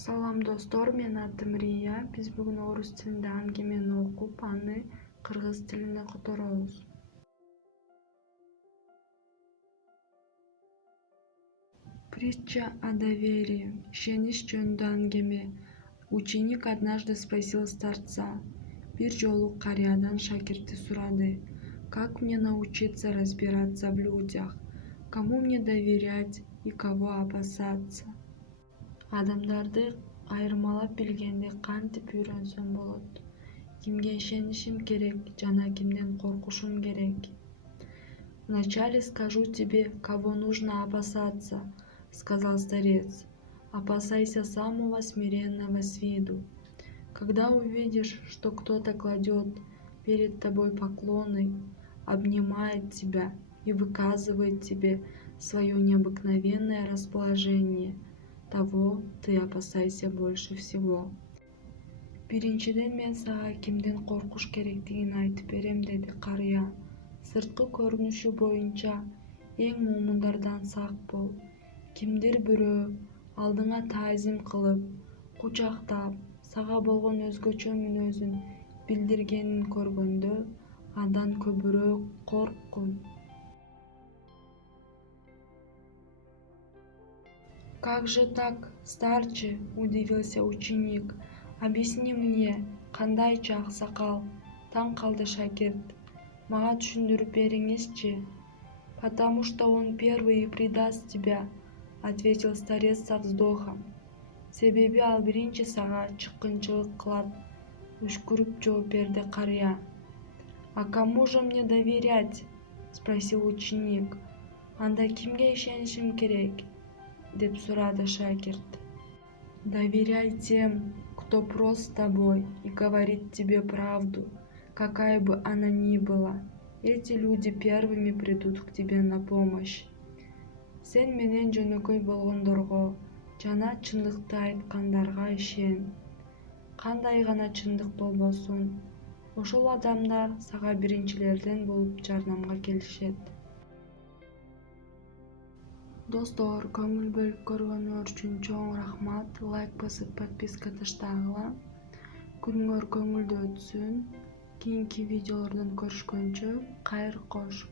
Салам достор, мен атым Рия. Биз бүгүн орус тилинде аңгемени окуп, аны кыргыз тилине которобуз. Притча о доверии. Ишенич жөнүндө аңгеме. Ученик однажды спросил старца. Бир жолу карыядан шакирти сурады: как мне научиться разбираться в людях? Кому мне доверять и кого опасаться? Адамдарды айырмалап билгенди кантип үйрөнсөм болот? Кимге ишенишим керек жана кимден коркушум керек? Вначале скажу тебе, кого нужно опасаться, сказал старец. Опасайся самого смиренного с виду. Когда увидишь, что кто-то кладет перед тобой поклоны, обнимает тебя и выказывает тебе свое необыкновенное расположение, того ты опасайся больше всего. Биринчиден мен сага кимден коркуш керектигин айтып берем, деди карыя. Сырткы көрүнүшү боюнча эң момундардан сак бол. Кимдир бирөө алдыңа таазим кылып, кучактап, сага болгон өзгөчө мүнөзүн билдиргенин көргөндө, андан көбүрөөк корккун. Как же так, старче? Удивился ученик. Объясни мне, кандайча аксакал? Таң калды шакирт. Мага түшүндүрүп бериңизчи. Потому что он первый и предаст тебя, ответил старец со вздохом. Себеби ал биринчи сага чыккынчылык кылат, үшкүрүп жооп берди карыя. А кому же мне доверять? Спросил ученик. Анда кимге ишенишим керек? Деп сурады шакирт. Доверяй тем, кто прост с тобой и говорит тебе правду, какая бы она ни была. Эти люди первыми придут к тебе на помощь. Сен менен жөнөкөй болгондорго жана чындыкты айткандарга ишен. Кандай гана чындык болбосун, ошол адамдар сага биринчилерден болуп жардамга келишет. Достор, көңүл бөлүп көргөнүңөр үчүн чоң рахмат. Лайк басып, подписка таштагыла. Күнүңөр көңүлдүү өтсүн. Кийинки видеолордон көрүшкөнчө, кайыр кош.